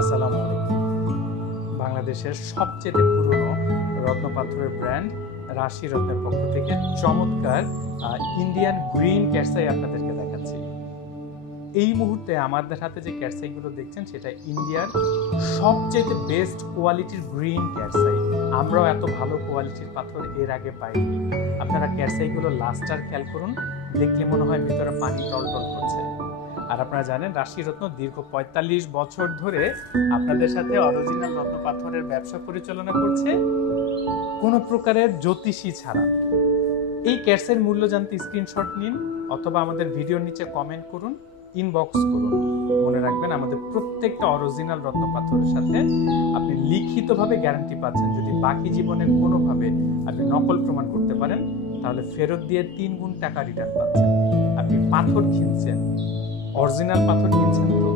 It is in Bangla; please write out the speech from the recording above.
আসসালামু আলাইকুম। বাংলাদেশের সবচেয়ে পুরনো রত্নপাথরের ব্র্যান্ড রাশি রত্নের পক্ষ থেকে চমৎকার ইন্ডিয়ান গ্রিন ক্যাটসাই আপনাদেরকে দেখাচ্ছি। এই মুহূর্তে আমাদের হাতে যে ক্যাটসাইগুলো দেখছেন সেটা ইন্ডিয়ার সবচেয়ে বেস্ট কোয়ালিটির গ্রিন ক্যাটসাই। আমরাও এত ভালো কোয়ালিটির পাথর এর আগে পাইনি। আপনারা ক্যাটসাইগুলো লাস্টার খেয়াল করুন, দেখলে মনে হয় ভিতরে পানি টলটল করছে। আর আপনারা জানেন রাশি রত্ন দীর্ঘ ৪৫ বছর ধরে আপনাদের সাথে অরিজিনাল রত্ন পাথরের ব্যবসা পরিচালনা করছে, কোনো প্রকারের জ্যোতিষী ছাড়া। এই ক্যাটসের মূল্য জানতে স্ক্রিনশট নিন অথবা আমাদের ভিডিওর নিচে কমেন্ট করুন, ইনবক্স করুন। মনে রাখবেন আমাদের প্রত্যেকটা অরিজিনাল রত্ন পাথরের সাথে আপনি লিখিতভাবে গ্যারান্টি পাচ্ছেন। যদি বাকি জীবনে কোনোভাবে আপনি নকল প্রমাণ করতে পারেন তাহলে ফেরত দিয়ে 3 গুণ টাকা রিটার্ন পাচ্ছেন। আপনি পাথর কিনছেন, অরিজিনাল পাথর কিনছেন তো